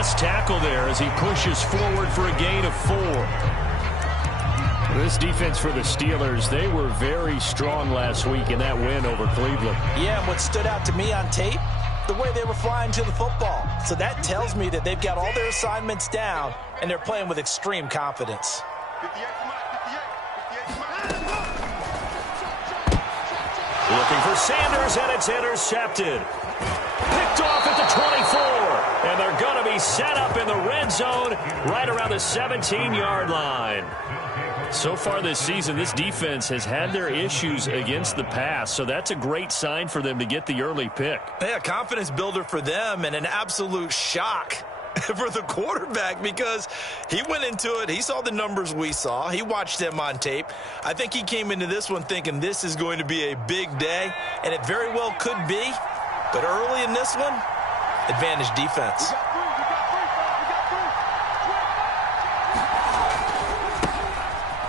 missed tackle there as he pushes forward for a gain of 4. This defense for the Steelers, they were very strong last week in that win over Cleveland. Yeah, and what stood out to me on tape, the way they were flying to the football. So that tells me that they've got all their assignments down, and they're playing with extreme confidence. Looking for Sanders, and it's intercepted. Picked off at the 24, and they're going to be set up in the red zone right around the 17-yard line. So far this season, this defense has had their issues against the pass, so that's a great sign for them to get the early pick. Yeah, confidence builder for them and an absolute shock for the quarterback because he went into it. He saw the numbers we saw. He watched them on tape. I think he came into this one thinking this is going to be a big day, and it very well could be. But early in this one, advantage defense.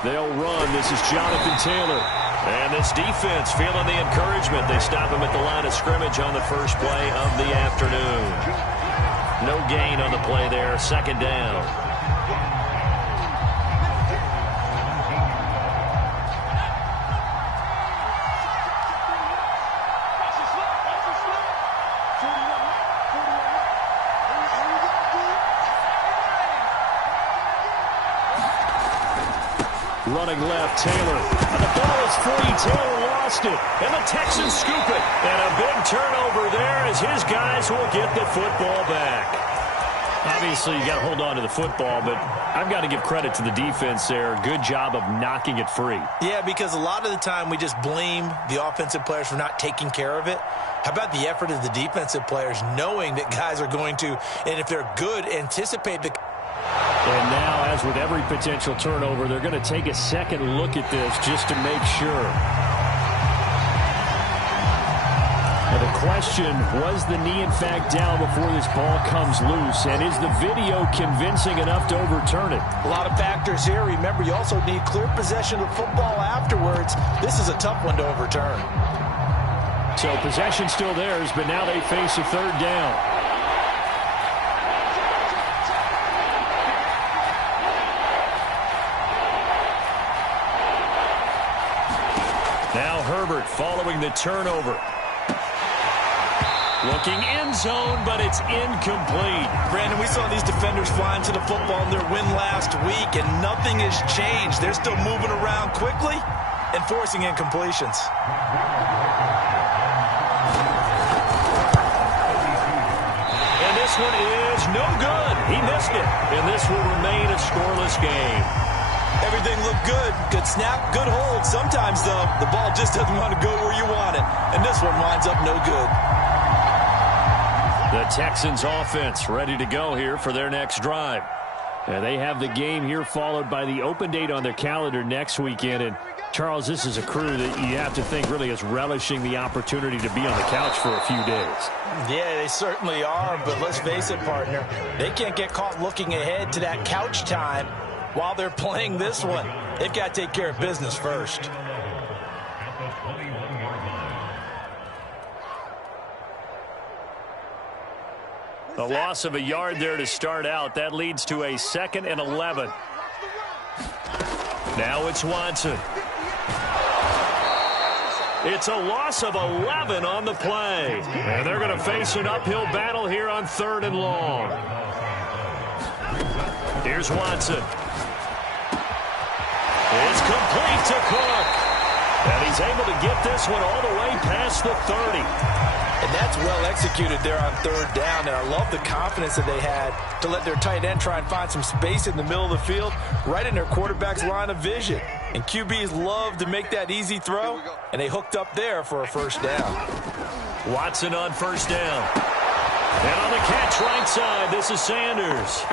They'll run. This is Jonathan Taylor. And this defense feeling the encouragement. They stop him at the line of scrimmage on the first play of the afternoon. No gain on the play there. Second down. Running left, Taylor. And the ball is free. Taylor lost it. And the Texans scoop it. And a big turnover there as his guys will get the football back. Obviously, you got to hold on to the football, but I've got to give credit to the defense there. Good job of knocking it free. Yeah, because a lot of the time we just blame the offensive players for not taking care of it. How about the effort of the defensive players knowing that guys are going to, and if they're good, anticipate the... And now, as with every potential turnover, they're going to take a second look at this just to make sure. Now the question, was the knee in fact down before this ball comes loose? And is the video convincing enough to overturn it? A lot of factors here. Remember, you also need clear possession of football afterwards. This is a tough one to overturn. So possession still theirs, but now they face a third down. Now Herbert following the turnover. Looking end zone, but it's incomplete. Brandon, we saw these defenders flying to the football in their win last week, and nothing has changed. They're still moving around quickly and forcing incompletions. And this one is no good. He missed it, and this will remain a scoreless game. Everything looked good. Good snap, good hold. Sometimes, though, the ball just doesn't want to go where you want it. And this one winds up no good. The Texans offense ready to go here for their next drive. And they have the game here followed by the open date on their calendar next weekend. And, Charles, this is a crew that you have to think really is relishing the opportunity to be on the couch for a few days. Yeah, they certainly are. But let's face it, partner, they can't get caught looking ahead to that couch time while they're playing this one. They've got to take care of business first. A loss of a yard there to start out. That leads to a 2nd and 11. Now it's Watson. It's a loss of 11 on the play. And they're going to face an uphill battle here on 3rd and long. Here's Watson. It's complete to Cook. And he's able to get this one all the way past the 30. And that's well executed there on 3rd down. And I love the confidence that they had to let their tight end try and find some space in the middle of the field, right in their quarterback's line of vision. And QBs love to make that easy throw, and they hooked up there for a first down. Watson on 1st down. And on the catch right side, this is Sanders.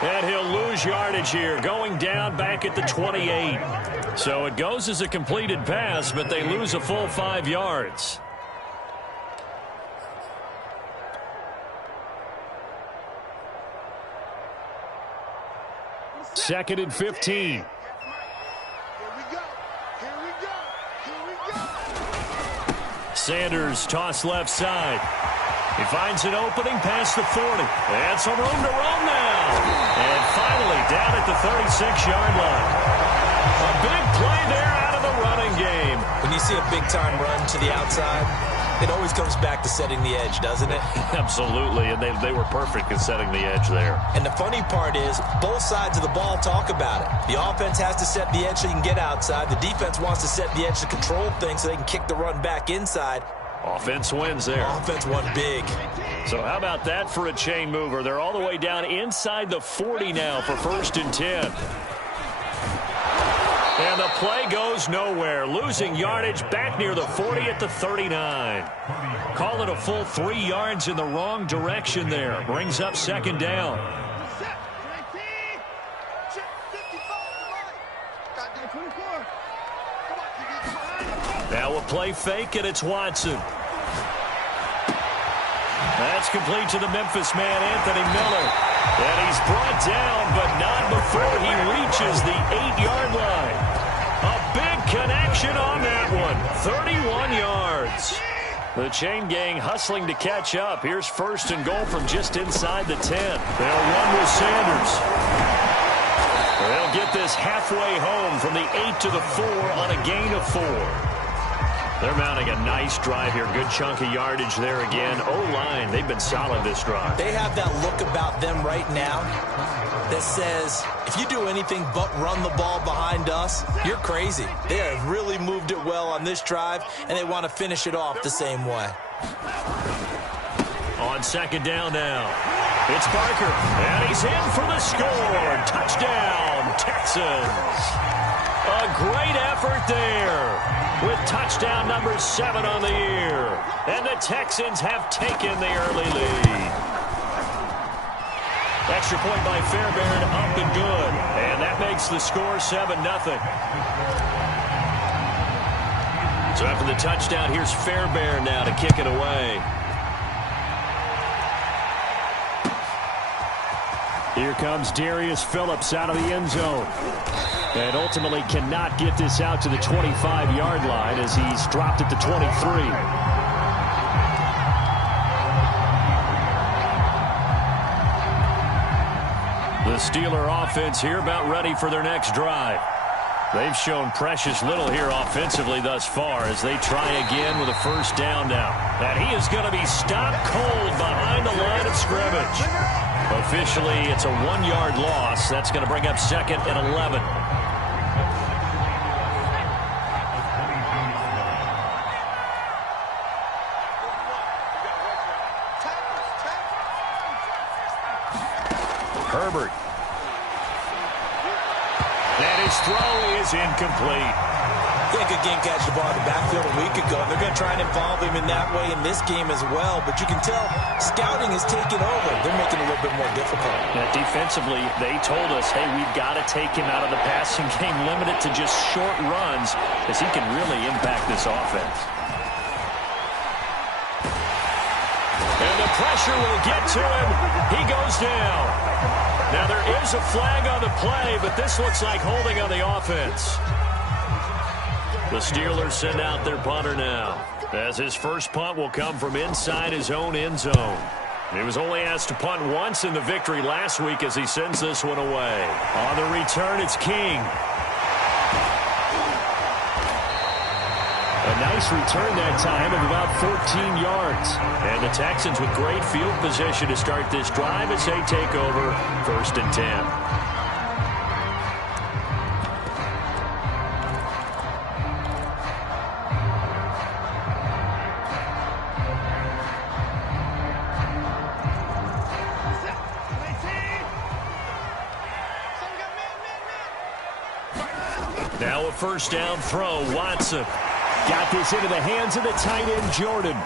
And he'll lose yardage here, going down back at the 28. So it goes as a completed pass, but they lose a full 5 yards. Second and 15. Sanders toss left side. He finds an opening past the 40. And some room to roam now. And finally down at the 36-yard line. A big play there out of the running game. When you see a big-time run to the outside, it always comes back to setting the edge, doesn't it? Absolutely, and they were perfect in setting the edge there. And the funny part is, both sides of the ball talk about it. The offense has to set the edge so you can get outside. The defense wants to set the edge to control things so they can kick the run back inside. Offense wins there. Offense won big. So how about that for a chain mover? They're all the way down inside the 40 now for 1st and 10. And the play goes nowhere. Losing yardage back near the 40 at the 39. Call it a full 3 yards in the wrong direction there. Brings up 2nd down. Now a play fake, and it's Watson. That's complete to the Memphis man, Anthony Miller. And he's brought down, but not before he reaches the 8-yard line. A big connection on that one. 31 yards. The chain gang hustling to catch up. Here's 1st and goal from just inside the 10. They'll run with Sanders. They'll get this halfway home from the 8 to the 4 on a gain of 4. They're mounting a nice drive here. Good chunk of yardage there again. O-line, they've been solid this drive. They have that look about them right now that says, if you do anything but run the ball behind us, you're crazy. They have really moved it well on this drive, and they want to finish it off the same way. On 2nd down now, it's Barker, and he's in for the score. Touchdown, Texans. A great effort there with touchdown number 7 on the year. And the Texans have taken the early lead. Extra point by Fairbairn, up and good. And that makes the score 7-0. So after the touchdown, here's Fairbairn now to kick it away. Here comes Darius Phillips out of the end zone. And ultimately cannot get this out to the 25-yard line as he's dropped at the 23. The Steeler offense here about ready for their next drive. They've shown precious little here offensively thus far as they try again with a 1st down now. And he is going to be stopped cold behind the line of scrimmage. Officially, it's a 1-yard loss. That's going to bring up 2nd and 11. Herbert. And his throw is incomplete. They could game catch the ball in the backfield a week ago. They're going to try and involve him in that way in this game as well. But you can tell scouting is taking over. They're making it a little bit more difficult. Defensively, they told us, hey, we've got to take him out of the passing game, limit it to just short runs, as he can really impact this offense. And the pressure will get to him. He goes down. Now, there is a flag on the play, but this looks like holding on the offense. The Steelers send out their punter now, as his first punt will come from inside his own end zone. He was only asked to punt once in the victory last week as he sends this one away. On the return, it's King. A nice return that time of about 14 yards. And the Texans with great field position to start this drive as they take over 1st and 10. Now a 1st down throw, Watson. Got this into the hands of the tight end, Jordan.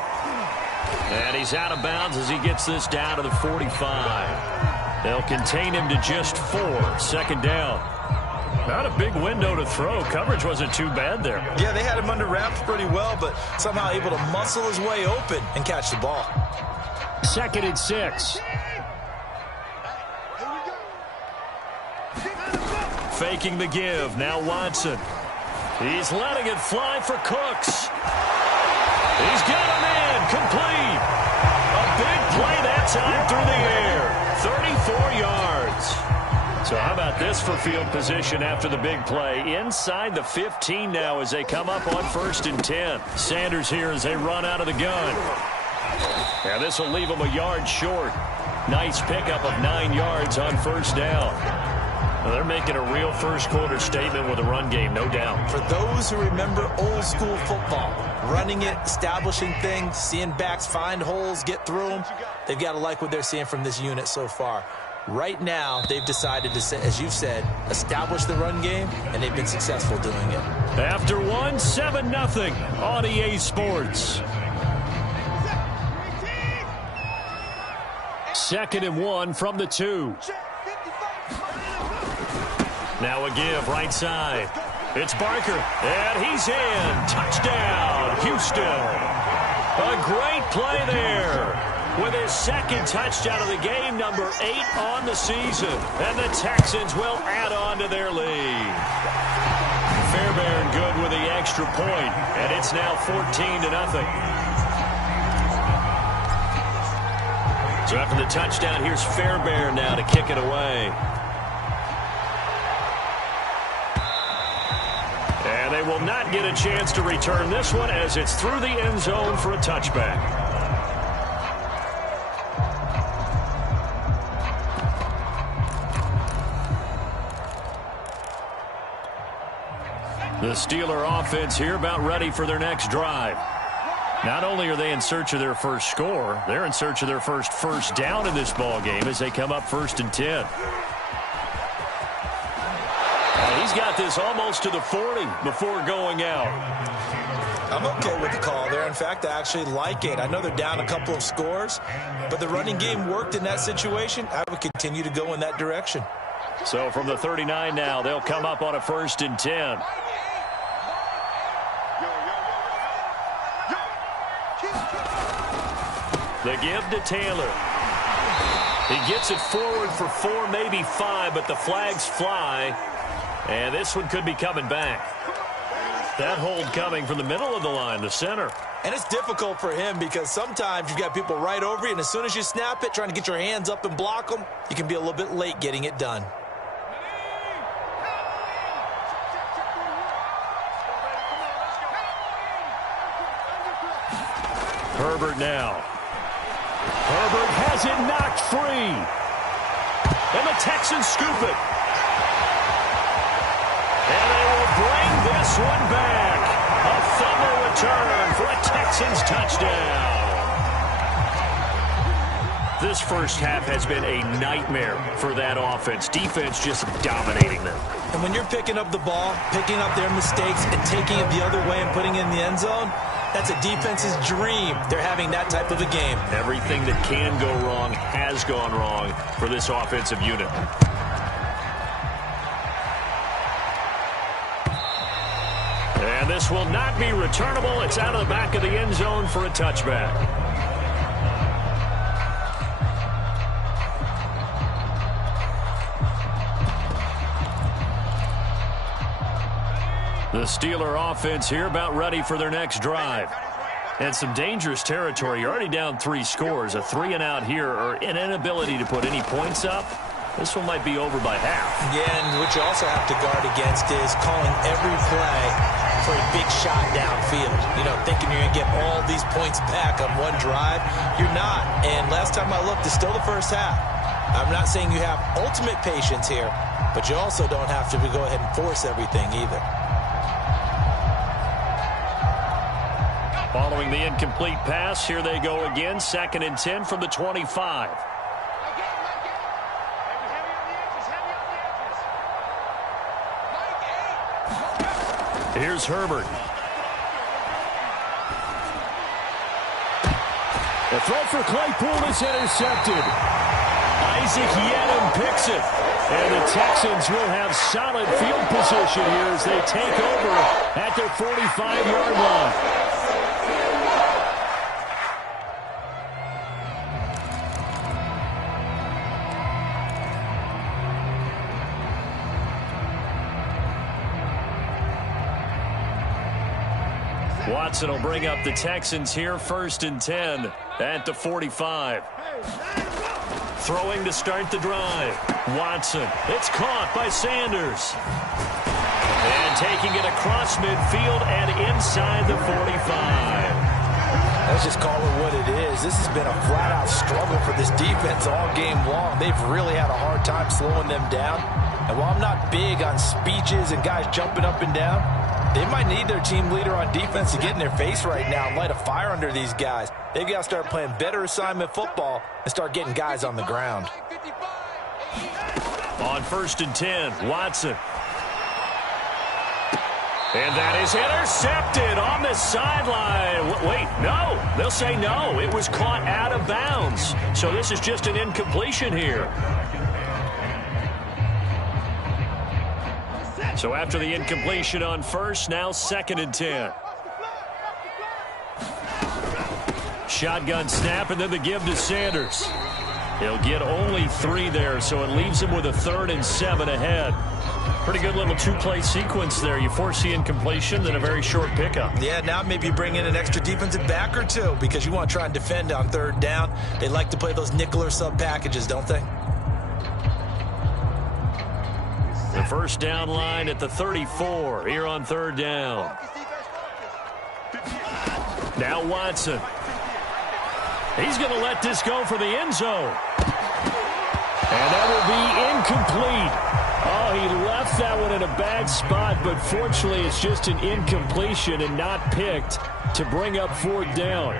And he's out of bounds as he gets this down to the 45. They'll contain him to just 4. 2nd down. Not a big window to throw. Coverage wasn't too bad there. Yeah, they had him under wraps pretty well, but somehow able to muscle his way open and catch the ball. 2nd and 6. Faking the give. Now Watson. He's letting it fly for Cooks. He's got him in. Complete. A big time through the air. 34 yards. So how about this for field position after the big play? Inside the 15 now as they come up on 1st and 10. Sanders here as they run out of the gun. Now this will leave them a yard short. Nice pickup of 9 yards on 1st down. Now they're making a real first quarter statement with a run game, no doubt. For those who remember old school football, running it, establishing things, seeing backs find holes, get through them, they've got to like what they're seeing from this unit so far. Right now, they've decided to, as you've said, establish the run game, and they've been successful doing it. After one, 7-0 on EA Sports. 2nd and 1 from the 2. Now a give right side. It's Barker, and he's in. Touchdown, Houston. A great play there. With his 2nd touchdown of the game, number 8 on the season. And the Texans will add on to their lead. Fairbairn good with the extra point, and it's now 14-0. So after the touchdown, here's Fairbairn now to kick it away. And they will not get a chance to return this one as it's through the end zone for a touchback. The Steeler offense here about ready for their next drive. Not only are they in search of their first score, they're in search of their first down in this ball game as they come up 1st and 10. He's got this almost to the 40 before going out. I'm okay with the call there. In fact, I actually like it. I know they're down a couple of scores, but the running game worked in that situation. I would continue to go in that direction. So from the 39 now, they'll come up on a 1st and 10. The give to Taylor. He gets it forward for 4, maybe 5, but the flags fly. And this one could be coming back. That hold coming from the middle of the line, the center. And it's difficult for him because sometimes you've got people right over you, and as soon as you snap it, trying to get your hands up and block them, you can be a little bit late getting it done. Herbert now. Herbert has it knocked free. And the Texans scoop it. And they will bring this one back. A fumble return for a Texans touchdown. This first half has been a nightmare for that offense. Defense just dominating them. And when you're picking up the ball, picking up their mistakes, and taking it the other way and putting it in the end zone, that's a defense's dream. They're having that type of a game. Everything that can go wrong has gone wrong for this offensive unit. And this will not be returnable. It's out of the back of the end zone for a touchback. The Steeler offense here about ready for their next drive. And some dangerous territory. You're already down 3 scores. A 3-and-out here or an inability to put any points up. This one might be over by half. Yeah, and what you also have to guard against is calling every play for a big shot downfield. You know, thinking you're going to get all these points back on one drive. You're not. And last time I looked, it's still the first half. I'm not saying you have ultimate patience here, but you also don't have to go ahead and force everything either. Following the incomplete pass, here they go again. 2nd and 10 from the 25. Here's Herbert. The throw for Claypool is intercepted. Isaac Yenum picks it. And the Texans will have solid field position here as they take over at their 45-yard line. Watson will bring up the Texans here, 1st and 10. At the 45. Throwing to start the drive. Watson. It's caught by Sanders. And taking it across midfield and inside the 45. Let's just call it what it is. This has been a flat-out struggle for this defense all game long. They've really had a hard time slowing them down. And while I'm not big on speeches and guys jumping up and down, they might need their team leader on defense to get in their face right now and light a fire under these guys. They've got to start playing better assignment football and start getting guys on the ground. On 1st and 10, Watson. And that is intercepted on the sideline. Wait, no. They'll say no. It was caught out of bounds. So this is just an incompletion here. So after the incompletion on 1st, now 2nd and 10. Shotgun snap and then the give to Sanders. He'll get only 3 there, so it leaves him with a 3rd and 7 ahead. Pretty good little 2-play sequence there. You force the incompletion, then a very short pickup. Yeah, now maybe bring in an extra defensive back or 2 because you want to try and defend on 3rd down. They like to play those nickel or sub packages, don't they? The first down line at the 34 here on 3rd down. Now Watson. He's going to let this go for the end zone. And that will be incomplete. Oh, he left that one in a bad spot, but fortunately it's just an incompletion and not picked to bring up 4th down.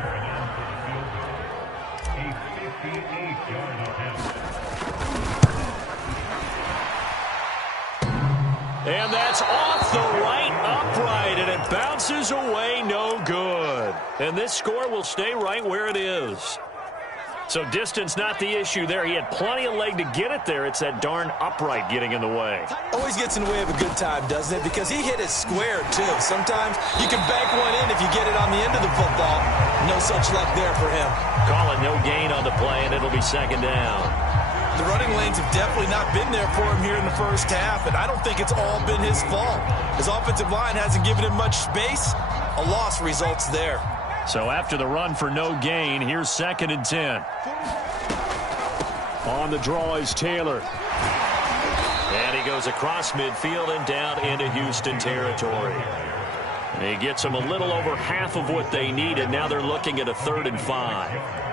And that's off the right upright, and it bounces away, no good. And this score will stay right where it is. So distance not the issue there. He had plenty of leg to get it there. It's that darn upright getting in the way. Always gets in the way of a good time, doesn't it? Because he hit it square, too. Sometimes you can bank one in if you get it on the end of the football. No such luck there for him. Call it no gain on the play, and it'll be 2nd down. The running lanes have definitely not been there for him here in the first half, and I don't think it's all been his fault. His offensive line hasn't given him much space. A loss results there. So after the run for no gain, here's 2nd and 10. On the draw is Taylor. And he goes across midfield and down into Houston territory. And he gets them a little over half of what they needed. Now they're looking at a 3rd and 5.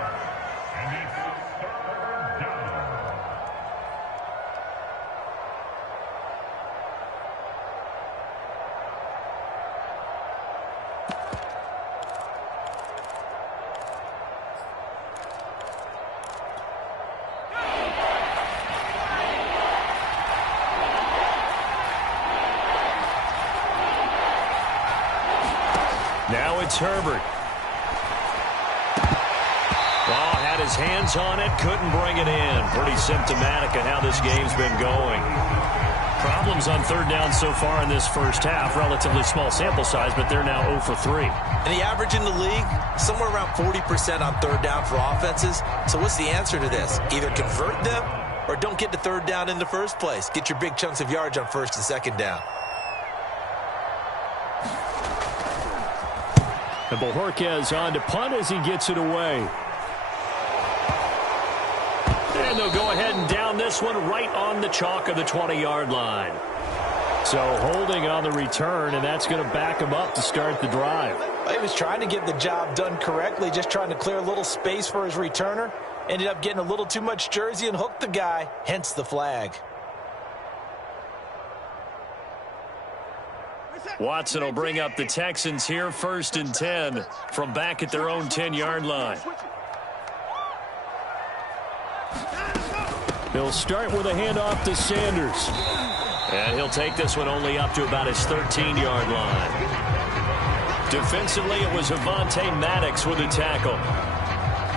Now it's Herbert. Oh, had his hands on it, couldn't bring it in. Pretty symptomatic of how this game's been going. Problems on 3rd down so far in this first half. Relatively small sample size, but they're now 0 for 3. And the average in the league, somewhere around 40% on 3rd down for offenses. So what's the answer to this? Either convert them or don't get to 3rd down in the first place. Get your big chunks of yards on 1st and 2nd down. And Bojorquez on to punt as he gets it away. And they'll go ahead and down this one right on the chalk of the 20-yard line. So holding on the return, and that's going to back him up to start the drive. He was trying to get the job done correctly, just trying to clear a little space for his returner. Ended up getting a little too much jersey and hooked the guy, hence the flag. Watson will bring up the Texans here, 1st and 10 from back at their own 10-yard line. He'll start with a handoff to Sanders. And he'll take this one only up to about his 13-yard line. Defensively, it was Avonte Maddox with a tackle.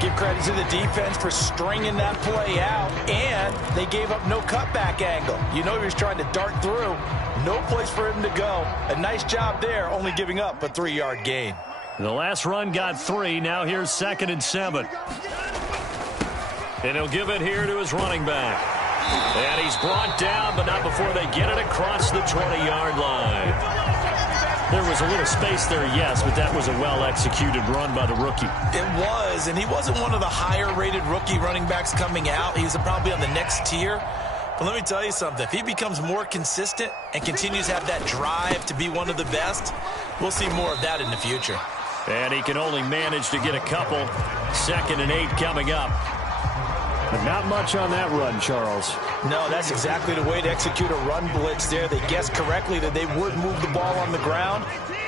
Give credit to the defense for stringing that play out, and they gave up no cutback angle. You know he was trying to dart through. No place for him to go. A nice job there, only giving up a 3-yard gain. The last run got 3. Now here's 2nd and 7. And he'll give it here to his running back. And he's brought down, but not before they get it across the 20-yard line. There was a little space there, yes, but that was a well-executed run by the rookie. It was, and he wasn't one of the higher-rated rookie running backs coming out. He was probably on the next tier. But let me tell you something. If he becomes more consistent and continues to have that drive to be one of the best, we'll see more of that in the future. And he can only manage to get a couple. 2nd and 8 coming up. But not much on that run, Charles. No, that's exactly the way to execute a run blitz there. They guessed correctly that they would move the ball on the ground,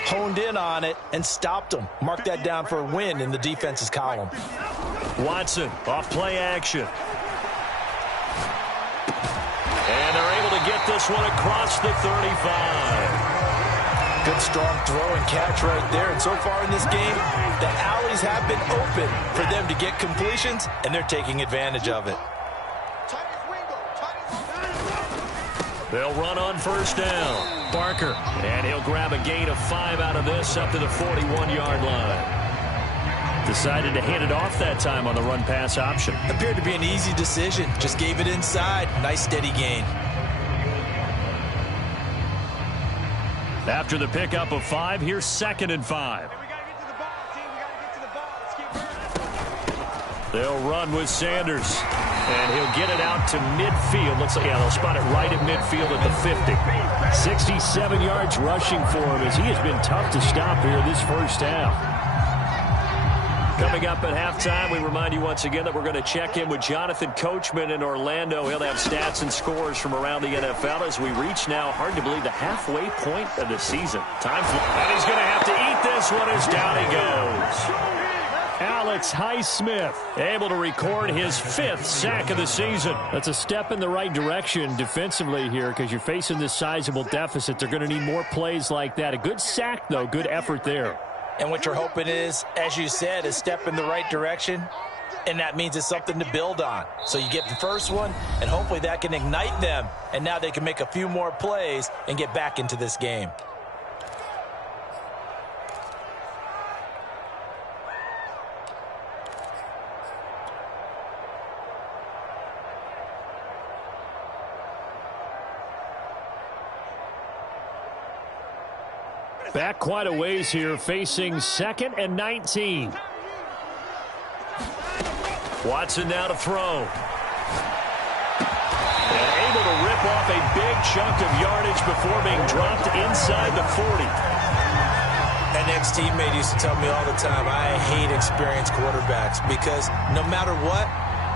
honed in on it, and stopped them. Mark that down for a win in the defense's column. Watson off play action. And they're able to get this one across the 35. Good strong throw and catch right there. And so far in this game, the alleys have been open for them to get completions, and they're taking advantage of it. They'll run on 1st down. Barker, and he'll grab a gain of 5 out of this up to the 41-yard line. Decided to hand it off that time on the run-pass option. Appeared to be an easy decision. Just gave it inside. Nice steady gain. After the pickup of 5, here's 2nd and 5. They'll run with Sanders. And he'll get it out to midfield. Looks like, yeah, they'll spot it right at midfield at the 50. 67 yards rushing for him as he has been tough to stop here this first half. Coming up at halftime, we remind you once again that we're going to check in with Jonathan Coachman in Orlando. He'll have stats and scores from around the NFL as we reach now, hard to believe, the halfway point of the season. Time for, and he's going to have to eat this one as down he goes. Alex Highsmith able to record his 5th sack of the season. That's a step in the right direction defensively here because you're facing this sizable deficit. They're going to need more plays like that. A good sack, though. Good effort there. And what you're hoping is, as you said, a step in the right direction, and that means it's something to build on. So you get the first one, and hopefully that can ignite them, and now they can make a few more plays and get back into this game. Back quite a ways here, facing 2nd and 19. Watson now to throw. And able to rip off a big chunk of yardage before being dropped inside the 40. An ex-teammate used to tell me all the time, I hate experienced quarterbacks because no matter what,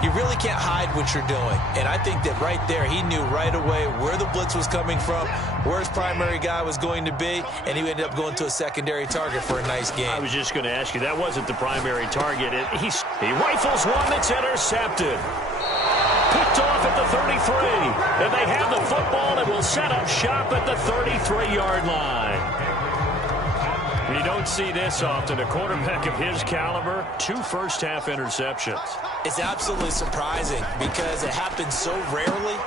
you really can't hide what you're doing. And I think that right there, he knew right away where the blitz was coming from, where his primary guy was going to be, and he ended up going to a secondary target for a nice game. I was just going to ask you, that wasn't the primary target. He rifles one that's intercepted. Picked off at the 33. And they have the football and will set up shop at the 33-yard line. You don't see this often. A quarterback of his caliber, 2 first-half interceptions. It's absolutely surprising because it happens so rarely.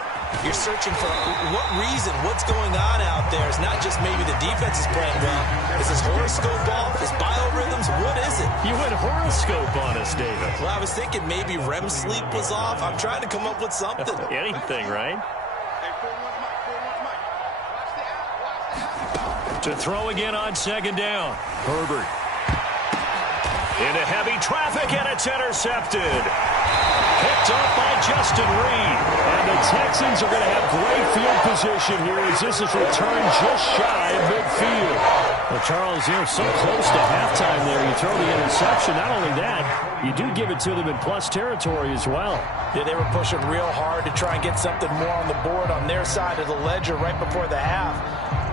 You're searching for what reason, what's going on out there. It's not just maybe the defense is playing well. Is his horoscope off? His biorhythms? What is it? You went horoscope on us, David. Well, I was thinking maybe REM sleep was off. I'm trying to come up with something. Anything, right? To throw again on 2nd down. Herbert. Into heavy traffic, and it's intercepted. Picked off by Justin Reed. And the Texans are going to have great field position here as this is returned just shy of midfield. Well, Charles, you're so close to halftime there. You throw the interception. Not only that, you do give it to them in plus territory as well. Yeah, they were pushing real hard to try and get something more on the board on their side of the ledger right before the half.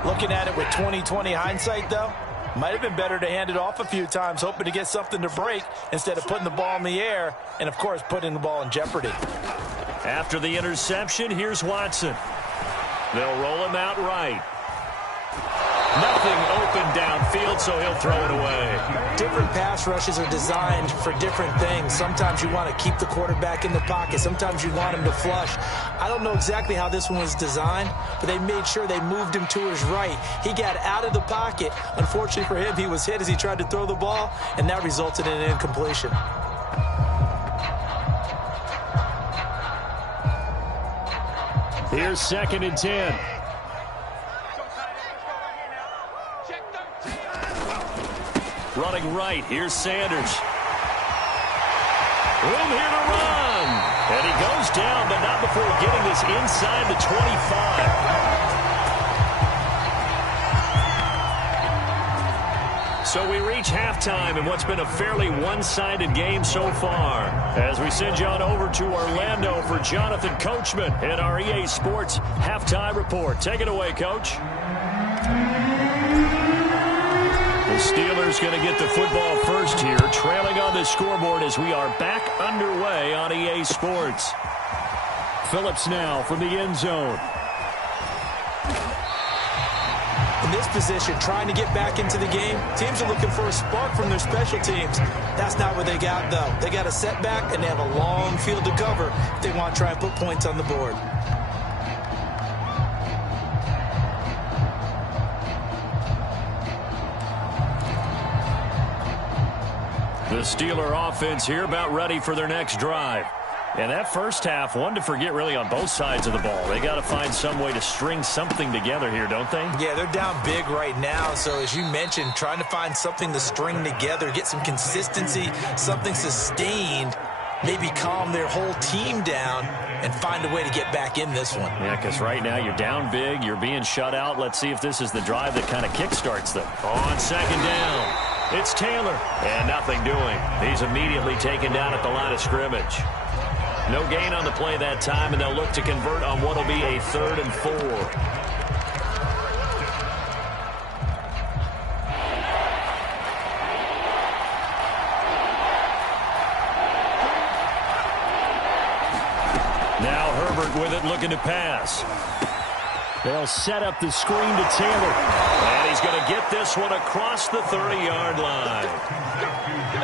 Looking at it with 20/20 hindsight, though, might have been better to hand it off a few times, hoping to get something to break instead of putting the ball in the air and, of course, putting the ball in jeopardy. After the interception, here's Watson. They'll roll him out right. Nothing open downfield, so he'll throw it away. Different pass rushes are designed for different things. Sometimes you want to keep the quarterback in the pocket. Sometimes you want him to flush. I don't know exactly how this one was designed, but they made sure they moved him to his right. He got out of the pocket. Unfortunately for him, he was hit as he tried to throw the ball, and that resulted in an incompletion. Here's 2nd and 10. running right. Here's Sanders. Room here to run. And he goes down, but not before getting this inside the 25. So we reach halftime in what's been a fairly one-sided game so far. As we send you on over to Orlando for Jonathan Coachman in our EA Sports Halftime Report. Take it away, Coach. The Steelers going to get the football first here, trailing on the scoreboard as we are back underway on EA Sports. Phillips now from the end zone. In this position, trying to get back into the game, teams are looking for a spark from their special teams. That's not what they got, though. They got a setback, and they have a long field to cover if they want to try and put points on the board. The Steeler offense here about ready for their next drive. And that first half, one to forget really on both sides of the ball. They got to find some way to string something together here, don't they? Yeah, they're down big right now. So as you mentioned, trying to find something to string together, get some consistency, something sustained, maybe calm their whole team down and find a way to get back in this one. Yeah, because right now you're down big, you're being shut out. Let's see if this is the drive that kind of kickstarts them. On second down, it's Taylor, and nothing doing. He's immediately taken down at the line of scrimmage. No gain on the play that time, and they'll look to convert on what will be a 3rd and 4. Now Herbert with it, looking to pass. They'll set up the screen to Taylor. And he's going to get this one across the 30-yard line.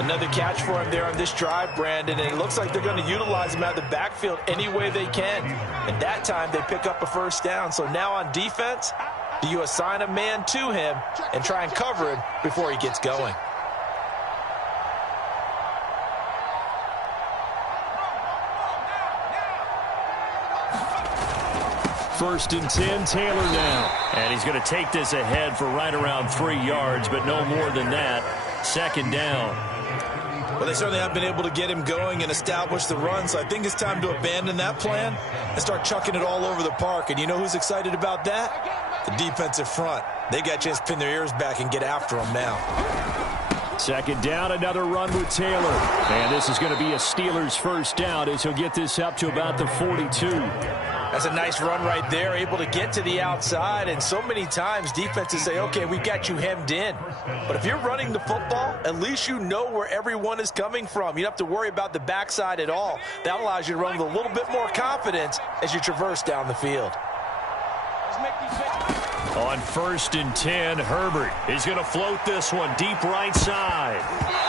Another catch for him there on this drive, Brandon, and it looks like they're going to utilize him out of the backfield any way they can. And that time they pick up a first down. So now on defense, do you assign a man to him and try and cover him before he gets going? First and 10, Taylor now. And he's going to take this ahead for right around 3 yards, but no more than that. Second down. Well, they certainly have been able to get him going and establish the run, so I think it's time to abandon that plan and start chucking it all over the park. And you know who's excited about that? The defensive front. They got a chance to pin their ears back and get after him now. Second down, another run with Taylor. And this is going to be a Steelers first down as he'll get this up to about the 42. That's a nice run right there, able to get to the outside. And so many times defenses say, okay, we've got you hemmed in. But if you're running the football, at least you know where everyone is coming from. You don't have to worry about the backside at all. That allows you to run with a little bit more confidence as you traverse down the field. On first and 10, Herbert is going to float this one deep right side.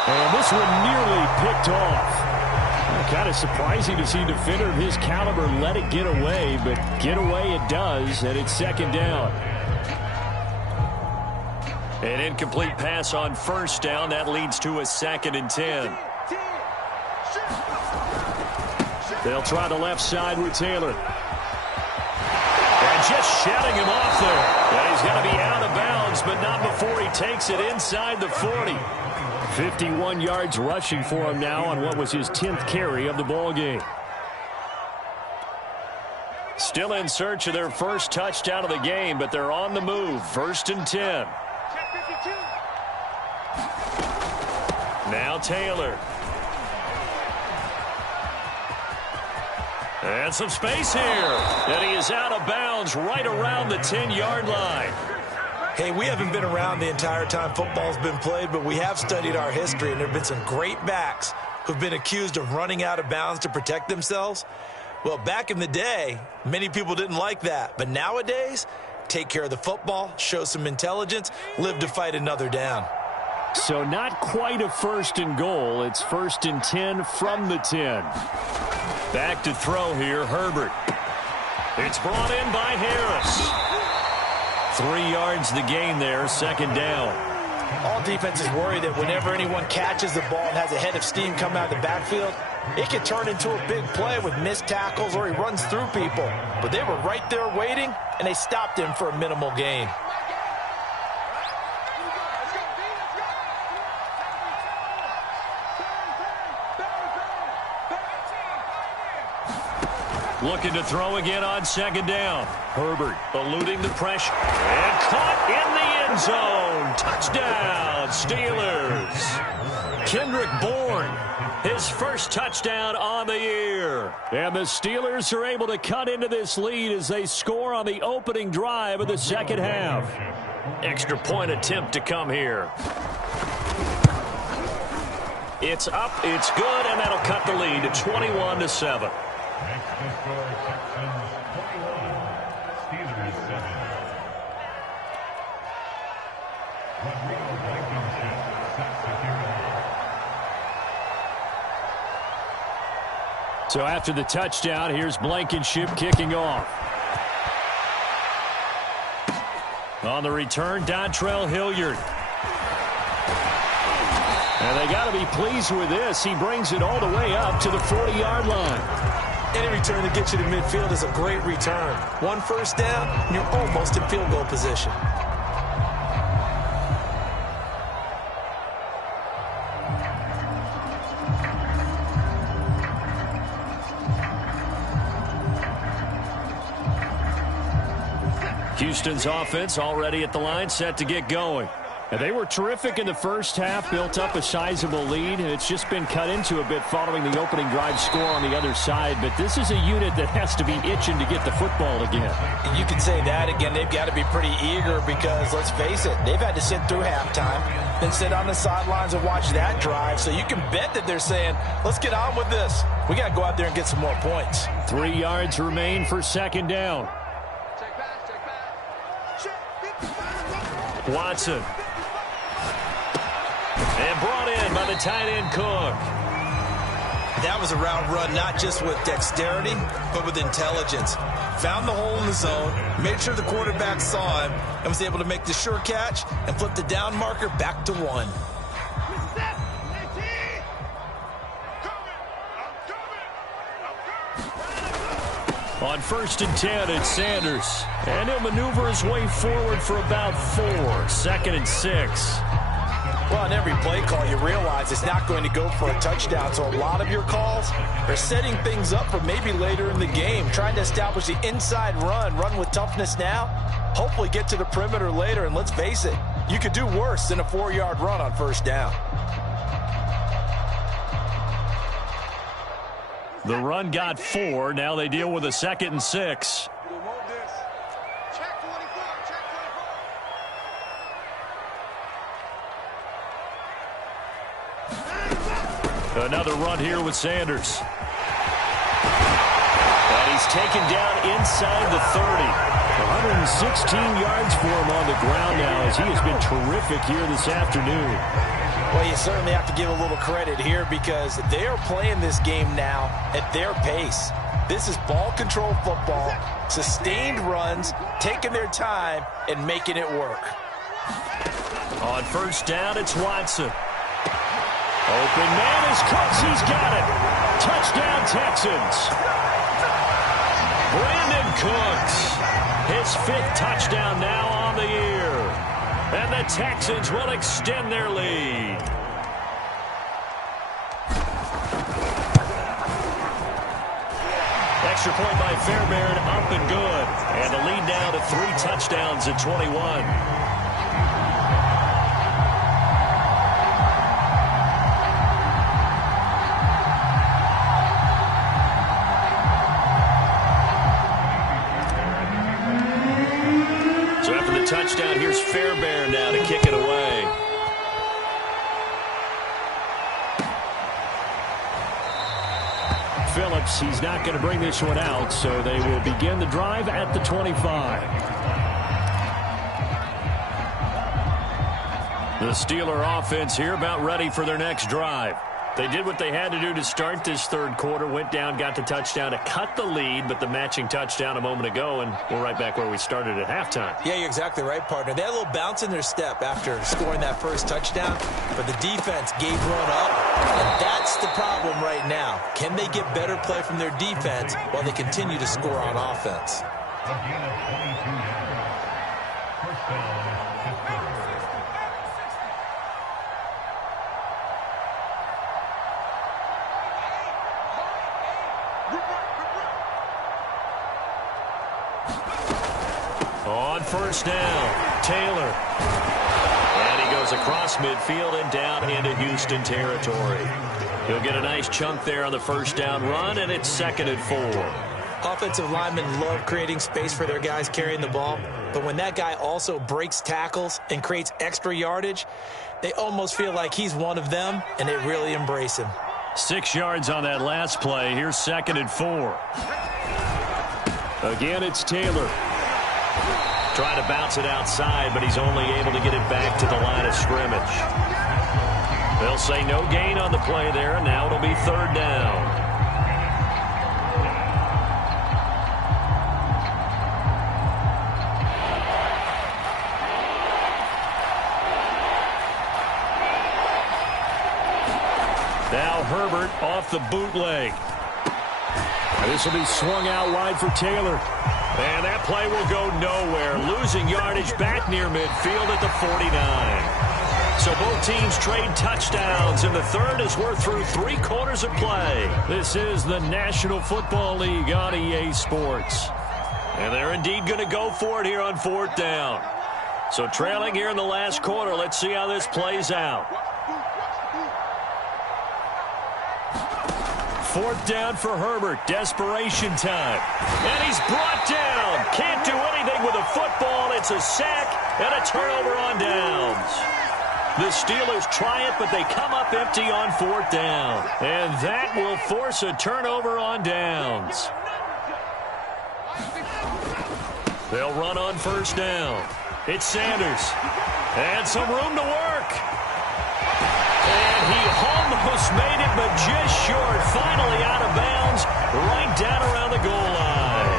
And this one nearly picked off. Kind of surprising to see a defender of his caliber let it get away, but get away it does, and it's second down. An incomplete pass on first down. That leads to a 2nd and 10. They'll try the left side with Taylor. And just shutting him off there. And he's going to be out of bounds, but not before he takes it inside the 40. 51 yards rushing for him now on what was his 10th carry of the ball game. Still in search of their first touchdown of the game, but they're on the move. First and 10. Now Taylor. And some space here. And he is out of bounds right around the 10-yard line. Hey, we haven't been around the entire time football's been played, but we have studied our history, and there have been some great backs who've been accused of running out of bounds to protect themselves. Well, back in the day, many people didn't like that. But nowadays, take care of the football, show some intelligence, live to fight another down. So not quite a first and goal. It's first and 10 from the 10. Back to throw here, Herbert. It's brought in by Harris. 3 yards the gain there, second down. All defenses worry that whenever anyone catches the ball and has a head of steam come out of the backfield, it can turn into a big play with missed tackles or he runs through people. But they were right there waiting, and they stopped him for a minimal gain. Looking to throw again on second down. Herbert eluding the pressure. And caught in the end zone. Touchdown, Steelers. Kendrick Bourne, his first touchdown on the year. And the Steelers are able to cut into this lead as they score on the opening drive of the second half. Extra point attempt to come here. It's up, it's good, and that'll cut the lead to 21-7. So after the touchdown, here's Blankenship kicking off. On the return, Dontrell Hilliard. And they got to be pleased with this. He brings it all the way up to the 40-yard line. Any return that gets you to midfield is a great return. One first down, and you're almost in field goal position. Houston's offense already at the line, set to get going. And they were terrific in the first half, built up a sizable lead. It's just been cut into a bit following the opening drive score on the other side. But this is a unit that has to be itching to get the football again. You can say that again. They've got to be pretty eager because, let's face it, they've had to sit through halftime, then sit on the sidelines and watch that drive. So you can bet that they're saying, let's get on with this. We got to go out there and get some more points. 3 yards remain for second down. Watson. And brought in by the tight end Cook. That was a route run not just with dexterity, but with intelligence. Found the hole in the zone, made sure the quarterback saw him, and was able to make the sure catch and flip the down marker back to 1. On 1st and 10, it's Sanders. And he'll maneuver his way forward for about 4. 2nd and 6. Well, on every play call, you realize it's not going to go for a touchdown. So a lot of your calls are setting things up for maybe later in the game, trying to establish the inside run with toughness now, hopefully get to the perimeter later. And let's face it, you could do worse than a 4-yard run on 1st down. The run got 4. Now they deal with a 2nd and 6. Another run here with Sanders. And he's taken down inside the 30. 116 yards for him on the ground now as he has been terrific here this afternoon. Well, you certainly have to give a little credit here because they are playing this game now at their pace. This is ball control football, sustained runs, taking their time, and making it work. On 1st down, it's Watson. Open man is Cooks. He's got it. Touchdown, Texans. Brandon Cooks, his 5th touchdown now on the year. And the Texans will extend their lead. Extra point by Fairbairn, up and good. And the lead now to 3 touchdowns at 21. Touchdown. Here's Fairbairn now to kick it away. Phillips, he's not going to bring this one out, so they will begin the drive at the 25. The Steeler offense here about ready for their next drive. They did what they had to do to start this 3rd quarter, went down, got the touchdown to cut the lead, but the matching touchdown a moment ago, and we're right back where we started at halftime. Yeah, you're exactly right, partner. They had a little bounce in their step after scoring that first touchdown, but the defense gave one up, and that's the problem right now. Can they get better play from their defense while they continue to score on offense? On first down, Taylor. And he goes across midfield and down into Houston territory. He'll get a nice chunk there on the first down run, and it's 2nd and 4. Offensive linemen love creating space for their guys carrying the ball, but when that guy also breaks tackles and creates extra yardage, they almost feel like he's one of them, and they really embrace him. 6 yards on that last play. Here's 2nd and 4. Again, it's Taylor. Trying to bounce it outside, but he's only able to get it back to the line of scrimmage. They'll say no gain on the play there, and now it'll be 3rd down. Now Herbert off the bootleg. This will be swung out wide for Taylor. And that play will go nowhere. Losing yardage back near midfield at the 49. So both teams trade touchdowns, and the third as we're through 3 quarters of play. This is the National Football League on EA Sports. And they're indeed going to go for it here on 4th down. So trailing here in the last quarter, let's see how this plays out. 4th down for Herbert. Desperation time. And he's brought down. Can't do anything with a football. It's a sack and a turnover on downs. The Steelers try it, but they come up empty on 4th down. And that will force a turnover on downs. They'll run on 1st down. It's Sanders. And some room to work. And he almost made it, but just short. Finally out of bounds, right down around the goal line.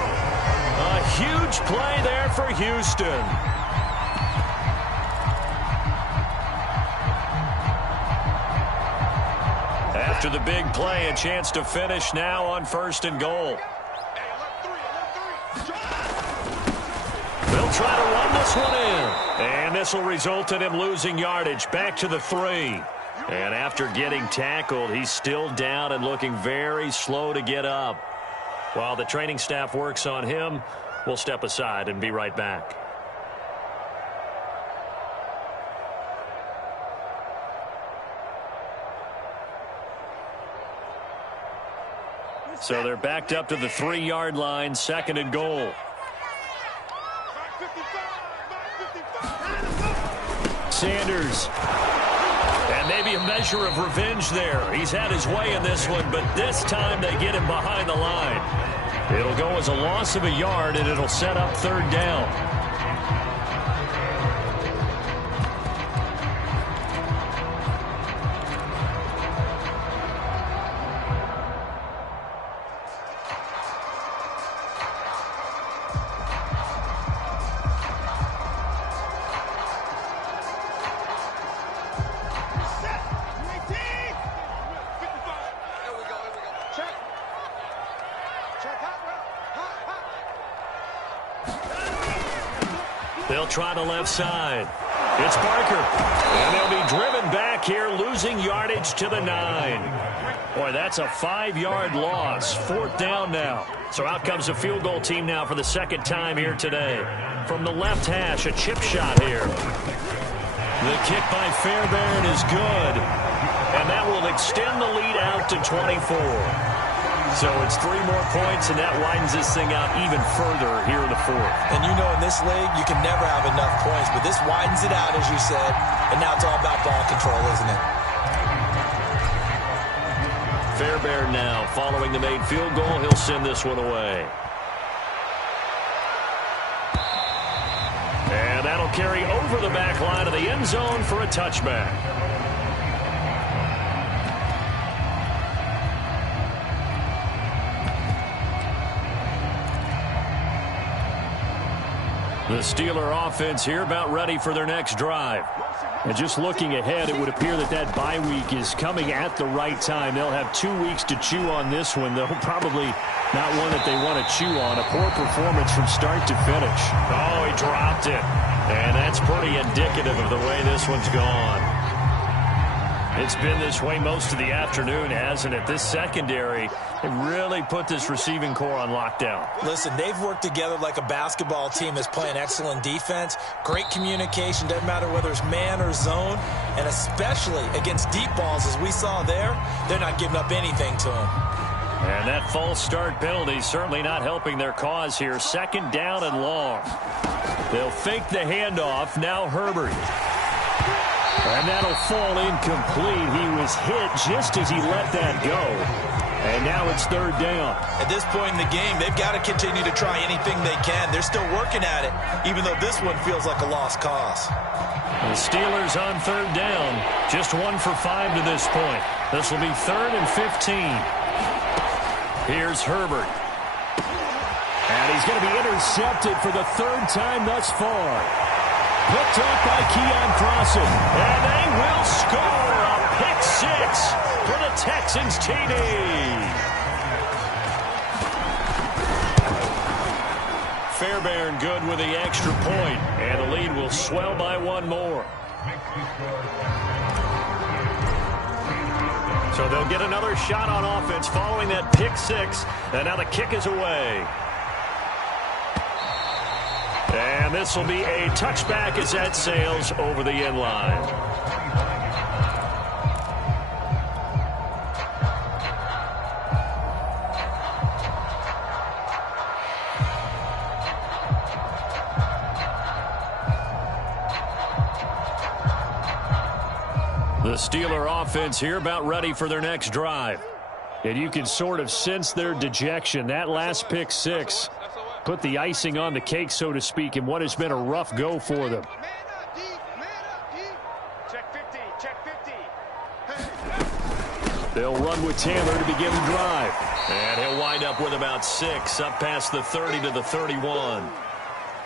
A huge play there for Houston. After the big play, a chance to finish now on 1st and goal. They'll try to run this one in. And this will result in him losing yardage back to the 3. And after getting tackled, he's still down and looking very slow to get up. While the training staff works on him, we'll step aside and be right back. So they're backed up to the 3-yard line, 2nd and goal. Sanders. And maybe a measure of revenge there. He's had his way in this one, but this time they get him behind the line. It'll go as a loss of a yard, and it'll set up 3rd down. They'll try the left side. It's Barker. And they'll be driven back here, losing yardage to the 9. Boy, that's a 5-yard loss. 4th down now. So out comes the field goal team now for the 2nd time here today. From the left hash, a chip shot here. The kick by Fairbairn is good. And that will extend the lead out to 24. So it's 3 more points, and that widens this thing out even further here in the 4th. And you know, in this league, you can never have enough points, but this widens it out, as you said, and now it's all about ball control, isn't it? Fairbairn now, following the made field goal, he'll send this one away. And that'll carry over the back line of the end zone for a touchback. The Steeler offense here about ready for their next drive. And just looking ahead, it would appear that that bye week is coming at the right time. They'll have 2 weeks to chew on this one, though probably not one that they want to chew on. A poor performance from start to finish. Oh, he dropped it. And that's pretty indicative of the way this one's gone. It's been this way most of the afternoon, hasn't it? This secondary really put this receiving core on lockdown. Listen, they've worked together like a basketball team that's playing excellent defense. Great communication, doesn't matter whether it's man or zone. And especially against deep balls, as we saw there, they're not giving up anything to them. And that false start penalty certainly not helping their cause here. Second down and long. They'll fake the handoff. Now Herbert. And that'll fall incomplete. He was hit just as he let that go. And now it's third down. At this point in the game, they've got to continue to try anything they can. They're still working at it, even though this one feels like a lost cause. The Steelers on third down. Just 1 for 5 to this point. This will be 3rd and 15. Here's Herbert. And he's going to be intercepted for the 3rd time thus far. Picked off by Keon Crossen. And they will score a pick 6 for the Texans TD. Fairbairn good with the extra point. And the lead will swell by 1 more. So they'll get another shot on offense following that pick 6. And now the kick is away. And this will be a touchback as that sails over the end line. The Steeler offense here about ready for their next drive. And you can sort of sense their dejection. That last pick 6 put the icing on the cake, so to speak, in what has been a rough go for them. They'll run with Taylor to begin the drive. And he'll wind up with about 6, up past the 30 to the 31.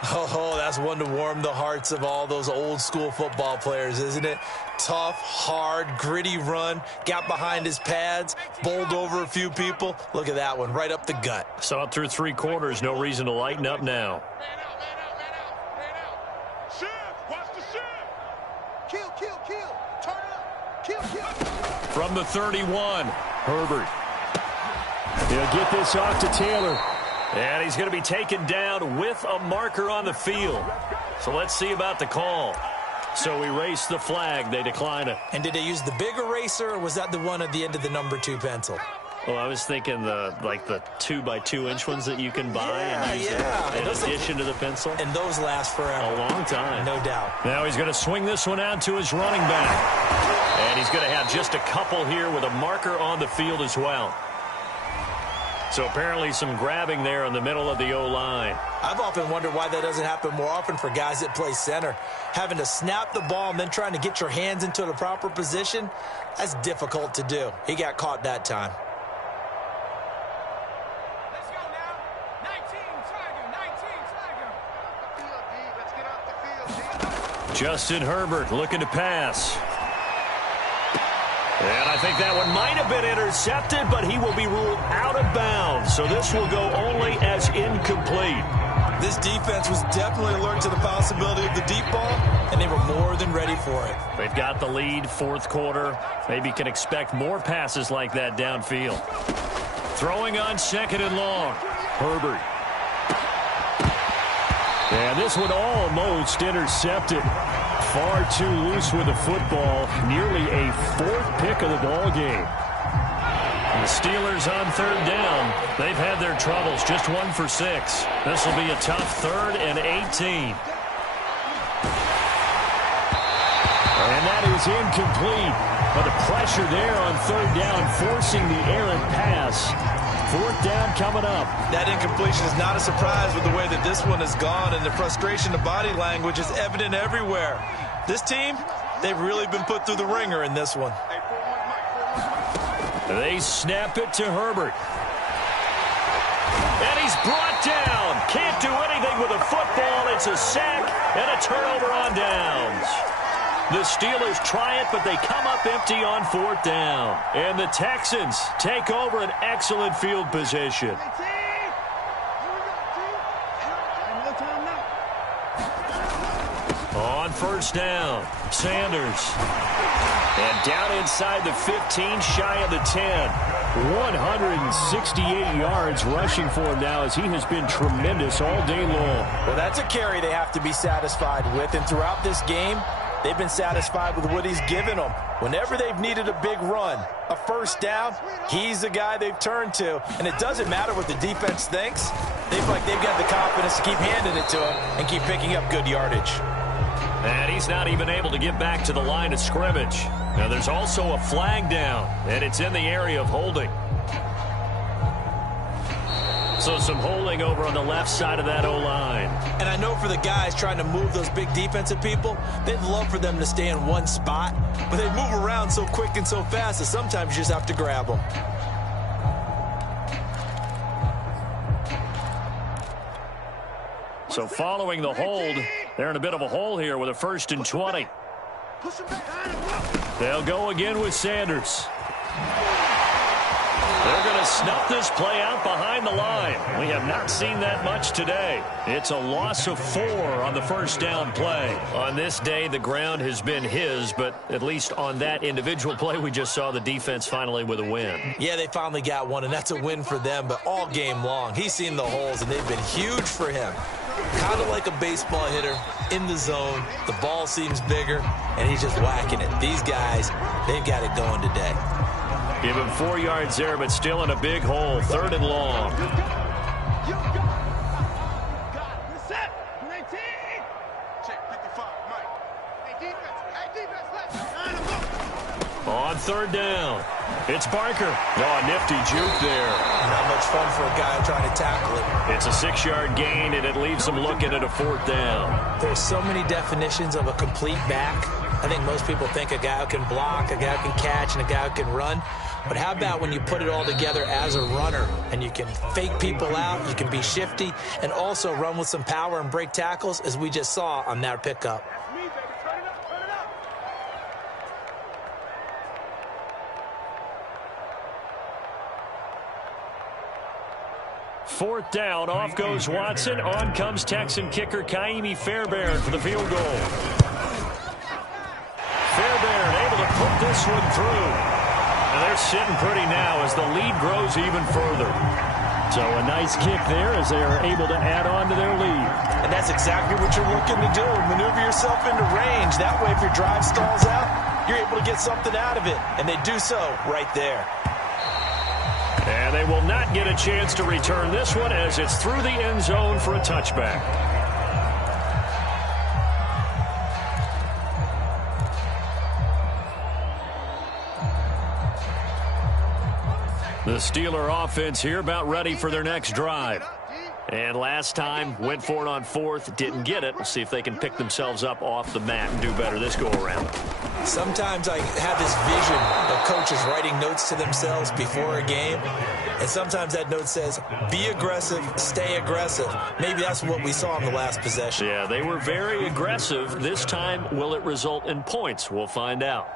Oh, that's one to warm the hearts of all those old school football players, isn't it? Tough, hard, gritty run, got behind his pads, bowled over a few people. Look at that one, right up the gut. Saw it through 3 quarters, no reason to lighten up now. From the 31, Herbert. He'll get this off to Taylor. And he's going to be taken down with a marker on the field. So let's see about the call. So erase the flag. They decline it. And did they use the big eraser, or was that the one at the end of the number 2 pencil? Well, I was thinking the 2x2-inch ones that you can buy and use in addition to the pencil. And those last forever. A long time. No doubt. Now he's going to swing this one out to his running back. And he's going to have just a couple here with a marker on the field as well. So apparently some grabbing there in the middle of the O-line. I've often wondered why that doesn't happen more often for guys that play center. Having to snap the ball and then trying to get your hands into the proper position, that's difficult to do. He got caught that time. Let's go now. 19, Tiger. Justin Herbert looking to pass. And I think that one might have been intercepted, but he will be ruled out of bounds. So this will go only as incomplete. This defense was definitely alert to the possibility of the deep ball, and they were more than ready for it. They've got the lead, 4th quarter. Maybe can expect more passes like that downfield. Throwing on 2nd and long. Herbert. And this one almost intercepted. Far too loose with the football. Nearly a 4th pick of the ball game. The Steelers on 3rd down. They've had their troubles. Just 1 for 6. This will be a tough 3rd and 18. And that is incomplete. But the pressure there on 3rd down, forcing the errant pass. 4th down coming up. That incompletion is not a surprise with the way that this one has gone, and the frustration of body language is evident everywhere. This team, they've really been put through the ringer in this one. They snap it to Herbert. And he's brought down. Can't do anything with the football. It's a sack and a turnover on downs. The Steelers try it, but they come up empty on 4th down. And the Texans take over an excellent field position. On first down, Sanders. And down inside the 15, shy of the 10. 168 yards rushing for him now as he has been tremendous all day long. Well, that's a carry they have to be satisfied with. And throughout this game, they've been satisfied with what he's given them. Whenever they've needed a big run, a first down, he's the guy they've turned to. And it doesn't matter what the defense thinks. They feel like they've got the confidence to keep handing it to him and keep picking up good yardage. And he's not even able to get back to the line of scrimmage. Now there's also a flag down, and it's in the area of holding. So some holding over on the left side of that O-line. And I know for the guys trying to move those big defensive people, they'd love for them to stay in one spot, but they move around so quick and so fast that sometimes you just have to grab them. So following the hold, they're in a bit of a hole here with a 1st and 20. They'll go again with Sanders. They're going to snuff this play out behind the line. We have not seen that much today. It's a loss of 4 on the first down play. On this day, the ground has been his, but at least on that individual play, we just saw the defense finally with a win. Yeah, they finally got one, and that's a win for them, but all game long, he's seen the holes, and they've been huge for him. Kind of like a baseball hitter in the zone. The ball seems bigger, and he's just whacking it. These guys, they've got it going today. Give him 4 yards there, but still in a big hole. 3rd and long. On 3rd down, it's Barker. Oh, nifty juke there. Not much fun for a guy trying to tackle it. It's a 6-yard gain, and it leaves him looking at a 4th down. There's so many definitions of a complete back. I think most people think a guy who can block, a guy who can catch, and a guy who can run. But how about when you put it all together as a runner and you can fake people out, you can be shifty, and also run with some power and break tackles, as we just saw on that pickup. Fourth down, off goes Watson. On comes Texan kicker Kaimi Fairbairn for the field goal. Fairbairn able to put this one through. And they're sitting pretty now as the lead grows even further. So a nice kick there as they are able to add on to their lead. And that's exactly what you're looking to do. Maneuver yourself into range. That way, if your drive stalls out, you're able to get something out of it. And they do so right there. And they will not get a chance to return this one as it's through the end zone for a touchback. The Steeler offense here about ready for their next drive. And last time, went for it on 4th, didn't get it. We'll see if they can pick themselves up off the mat and do better this go-around. Sometimes I have this vision of coaches writing notes to themselves before a game. And sometimes that note says, be aggressive, stay aggressive. Maybe that's what we saw in the last possession. Yeah, they were very aggressive. This time, will it result in points? We'll find out.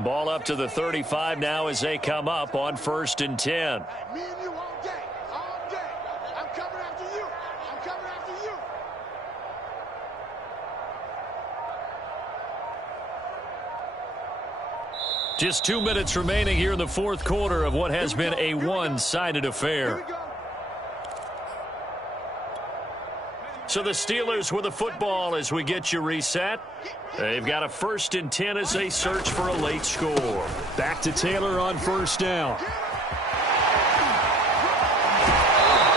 Ball up to the 35 now as they come up on 1st and 10. Me and you all day. All day. I'm coming after you. I'm coming after you. Just 2 minutes remaining here in the 4th quarter of what has been a one-sided affair. So the Steelers with the football as we get you reset. They've got a 1st and 10 as they search for a late score. Back to Taylor on 1st down.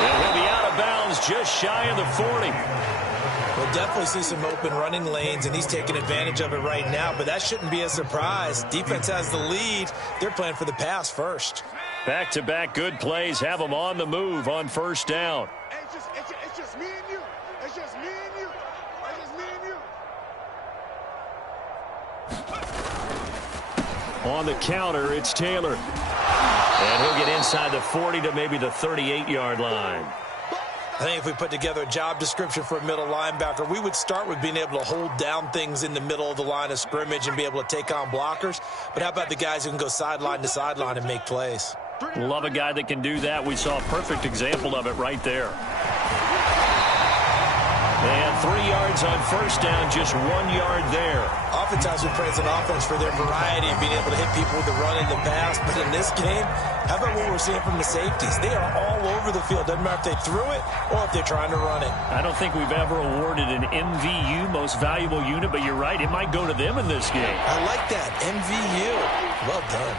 And he'll be out of bounds just shy of the 40. We'll definitely see some open running lanes, and he's taking advantage of it right now, but that shouldn't be a surprise. Defense has the lead. They're playing for the pass first. Back-to-back good plays have them on the move on 1st down. It's just me and you. It's just me and you. It's just me and you. On the counter, it's Taylor. And he'll get inside the 40 to maybe the 38-yard line. I think if we put together a job description for a middle linebacker, we would start with being able to hold down things in the middle of the line of scrimmage and be able to take on blockers. But how about the guys who can go sideline to sideline and make plays? Love a guy that can do that. We saw a perfect example of it right there. They have 3 yards on first down, just 1 yard there. Oftentimes we praise an offense for their variety of being able to hit people with the run and the pass. But in this game, how about what we're seeing from the safeties? They are all over the field. Doesn't matter if they threw it or if they're trying to run it. I don't think we've ever awarded an MVU, most valuable unit, but you're right. It might go to them in this game. I like that. MVU. Well done.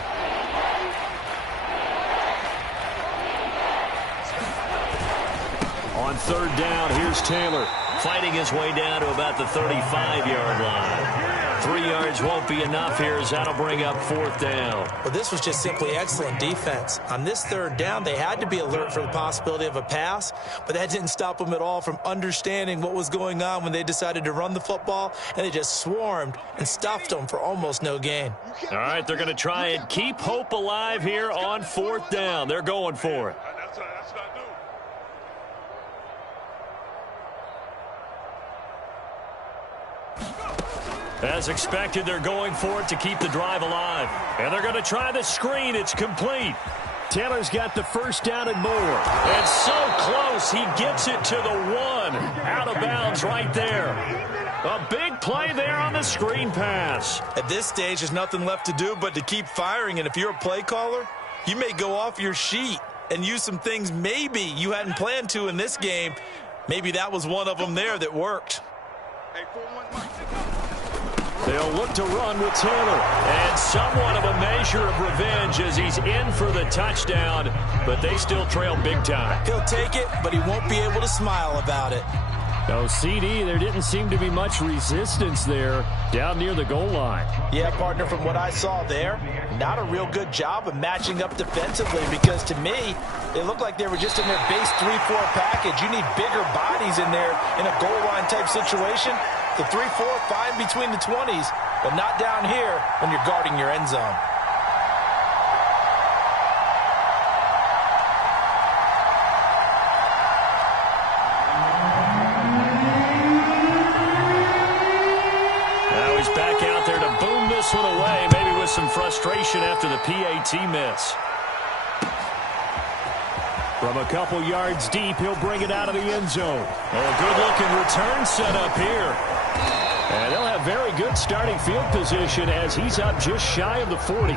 On third down, here's Taylor, fighting his way down to about the 35-yard line. 3 yards won't be enough here as that'll bring up fourth down. Well, this was just simply excellent defense. On this third down, they had to be alert for the possibility of a pass, but that didn't stop them at all from understanding what was going on when they decided to run the football, and they just swarmed and stuffed them for almost no gain. All right, they're going to try and keep hope alive here on fourth down. They're going for it. As expected, they're going for it to keep the drive alive. And they're going to try the screen. It's complete. Taylor's got the first down and more. And so close, he gets it to the 1. Out of bounds right there. A big play there on the screen pass. At this stage, there's nothing left to do but to keep firing. And if you're a play caller, you may go off your sheet and use some things maybe you hadn't planned to in this game. Maybe that was one of them there that worked. They'll look to run with Taylor. And somewhat of a measure of revenge as he's in for the touchdown. But they still trail big time. He'll take it, but he won't be able to smile about it. No, CD, there didn't seem to be much resistance there down near the goal line. Yeah, partner, from what I saw there, not a real good job of matching up defensively because to me, they looked like they were just in their base 3-4 package. You need bigger bodies in there in a goal line type situation. The 3-4, fine between the 20s, but not down here when you're guarding your end zone. Now he's back out there to boom this one away, maybe with some frustration after the PAT miss. From a couple yards deep, he'll bring it out of the end zone. Oh, good-looking return set up here. And they'll have very good starting field position as he's up just shy of the 40.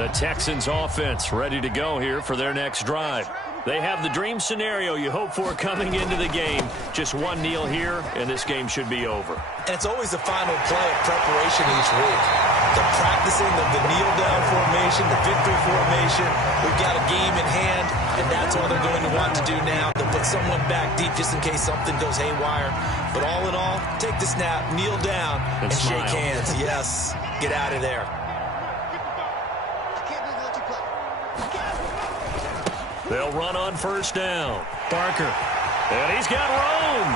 The Texans offense ready to go here for their next drive. They have the dream scenario you hope for coming into the game. Just one kneel here, and this game should be over. And it's always the final play of preparation each week. The practicing of the kneel-down formation, the victory formation. We've got a game in hand, and that's all they're going to want to do now. They'll put someone back deep just in case something goes haywire. But all in all, take the snap, kneel down, and shake hands. Yes, get out of there. They'll run on first down. Barker. And he's got room.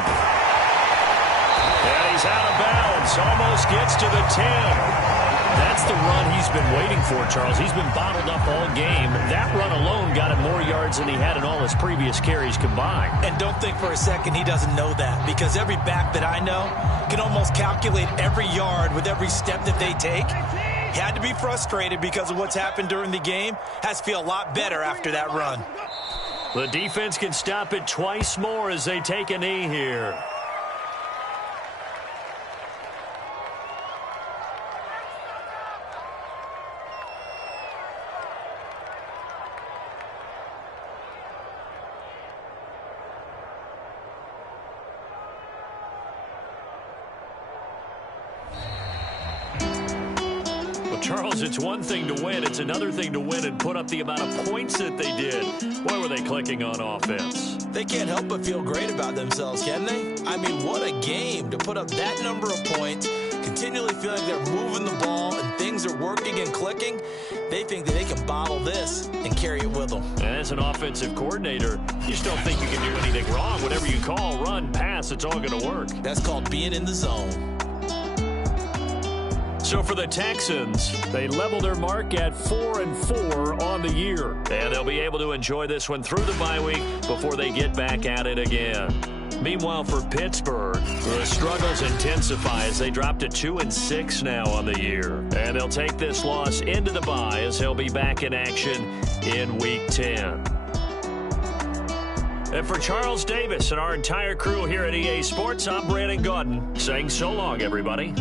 And he's out of bounds. Almost gets to the 10. That's the run he's been waiting for, Charles. He's been bottled up all game. That run alone got him more yards than he had in all his previous carries combined. And don't think for a second he doesn't know that, because every back that I know can almost calculate every yard with every step that they take. He had to be frustrated because of what's happened during the game. Has to feel a lot better after that run. The defense can stop it twice more as they take a knee here. Charles, it's one thing to win. It's another thing to win and put up the amount of points that they did. Boy, were they clicking on offense. They can't help but feel great about themselves, can they? I mean, what a game to put up that number of points, continually feeling they're moving the ball and things are working and clicking. They think that they can bottle this and carry it with them. And as an offensive coordinator, you just don't think you can do anything wrong. Whatever you call, run, pass, it's all going to work. That's called being in the zone. So for the Texans, they level their mark at 4-4 on the year. And they'll be able to enjoy this one through the bye week before they get back at it again. Meanwhile, for Pittsburgh, the struggles intensify as they drop to 2-6 now on the year. And they'll take this loss into the bye as they'll be back in action in Week 10. And for Charles Davis and our entire crew here at EA Sports, I'm Brandon Gaudin saying so long, everybody.